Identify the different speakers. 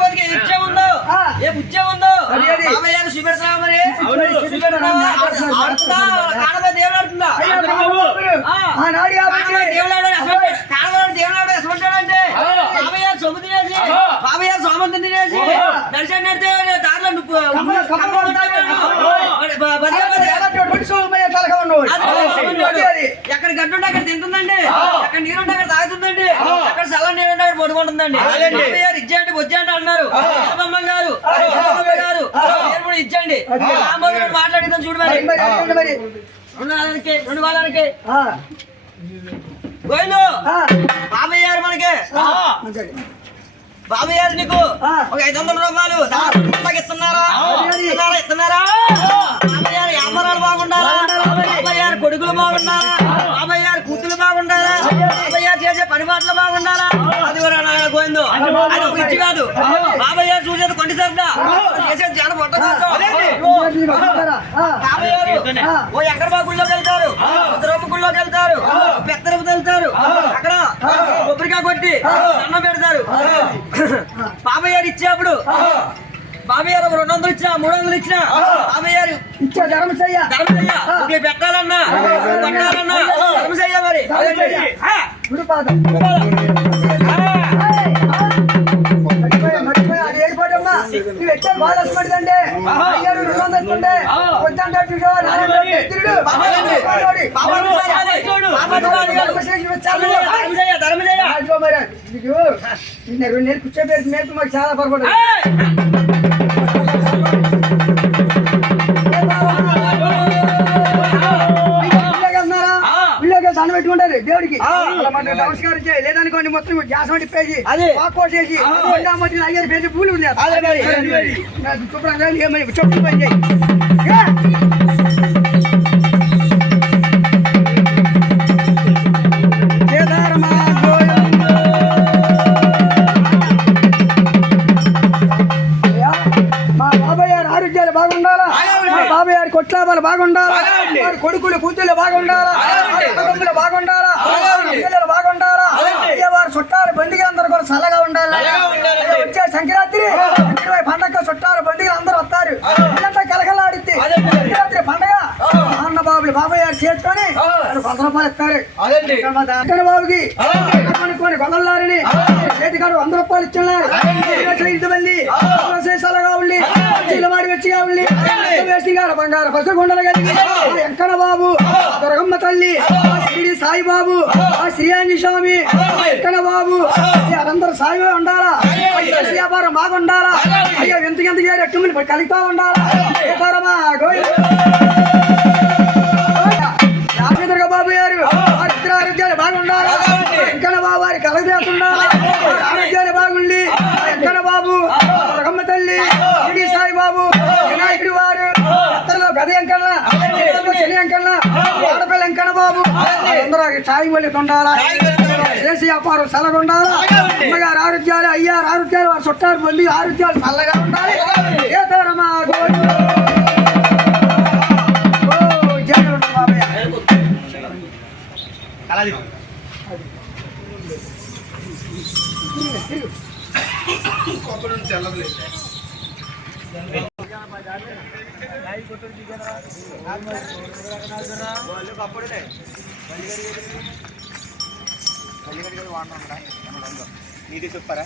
Speaker 1: మనకి ఇచ్చే ఉందో. ఏ ఉచ్చే ఉందో. బాబాయ్ గారు చూపెడతావా మరి? ఎసమంటాడంటే బాబాయ్ గారు సొమ్ము తినేసి బాబాయ్ గారు సోమంతం తినేసి దర్శనం నడితే దారిలో నువ్వు. ఎక్కడ గడ్డ అక్కడ తింటుందండి. ఎక్కడ నీరు ఉంటే అక్కడ తాగుతుందండి. ఎక్కడ చల్ల నీరు ఉంటే అక్కడ పడుకుంటుందండి. ఇచ్చేయండి వచ్చేయండి అన్నారు. గారు గారు ఇచ్చండి మాట్లాడిద్దాం చూడు మరి. రెండు వారానికి గోవిందు
Speaker 2: ఆ,
Speaker 1: బాబాయ్ గారు మనకి.
Speaker 2: మంచిది.
Speaker 1: బాబాయ్ గారు నీకు. ఒక ఐదు వందల రూపాయలు ఇస్తున్నారా. ఇస్తున్నారా? ఇస్తున్నారా బాబాయ్ గారు వ్యాపారాలు బాగుండాలా బాబాయ్? గారు కొడుకులు బాగుండాలా చేసే పని పాటలు బాగుండాలా? అది కూడా నా గోవిందు. అది ఒక ఇచ్చి కాదు. బాబాయ్ గారు చూసేది కొండి సరిదా. చేసేది జన పొట్ట బాబాయ్ గారు. ఓ ఎక్కడ గుళ్ళోకి వెళ్తారు. ఉత్తరపు గుళ్ళోకి వెళ్తారు. పెత్తరపు వెళ్తారు అక్కడ కొబ్బరికాయ కొట్టి అన్నం పెడతారు. బాబాయ్ గారు ఇచ్చేప్పుడు బాబాయ్ గారు ఒక రెండు వందలు ఇచ్చినా మూడు వందలు ఇచ్చినా. బాబాయ్ గారు
Speaker 2: ఇచ్చే
Speaker 1: ధర్మశయ్య. ఒకళ్ళు పెట్టాలన్నా కొట్టాలన్నా. ధర్మశయ్య. మరి.
Speaker 2: నువ్వు ఎట్లా బాధ వస్తుందంటే అయ్యాడు రెండు వందలు వద్దంటే. నిన్న రెండు నెలలు కూర్చోబెట్టి మేరకు మాకు చాలా పొరపడదు పెట్టుకుంటారు దేవుడికి నమస్కారం చేయి. లేదనుకోండి మొత్తం గ్యాస్ వండిపేసి
Speaker 1: అదే.
Speaker 2: పాకోసేసి మొత్తం అయ్యారు పేసి పూలు ఉంది శుభ్రంగా ఏమని చెప్పు కొట్లాభాలు బాగుండాలా? వారి కొడుకులు కూతుళ్ళు బాగుండాలా? కుటుంబాలు బాగుండాలా? పిల్లలు బాగుండాలా? అయ్యా వారి చుట్టాలు బండిగా అందరూ కూడా చల్లగా ఉండాలి? వచ్చే సంక్రాంతి సంక్రాంతి పండగ చుట్టాలు బండిగా అందరూ వస్తారు ఇల్లంతా కలకలాడిద్ది సంక్రాంతి పండగ బాబులు బాబాయ్ గారు చేసుకొని వారు వంద రూపాయలు ఇస్తారు. అక్కడ బాబుకి. అనుకోని గొల్లలారని చేతికాడు వంద రూపాయలు ఇచ్చున్నారు ఐదు మంది. శేషాలుగా ఉండి చీలమాడి వెచ్చిగా ఉండి వేసి గారు బంగారు పసగుండలు కలిగి వెంకన్న బాబు దుర్గమ్మ తల్లి ఆ. శ్రీ సాయిబాబు ఆ. శ్రీయాంజి స్వామి వెంకన్న బాబు అందరూ సాయి ఉండాలా? వ్యాపారం బాగుండాలా అయ్యో ఎంత ఎంత ఎట్టుమని కలుగుతా ఉండాలా? సీతారామా వెంకన్న చిన్నమ్మ శని వెంకన్న ఆడపిల్ల వెంకన్న బాబు అందరూ సాయి మళ్ళీ ఉండాలా దేశీ వ్యాపారం చల్లగా ఉండాలా అమ్మగారు ఆరోగ్యాలు అయ్యారు ఆరోగ్యాలు వారి చుట్టాలు పొంది ఆరోగ్యాలు చల్లగా ఉండాలి. ఏ తరమా బాబయ్య.
Speaker 3: నీటి చెప్పారా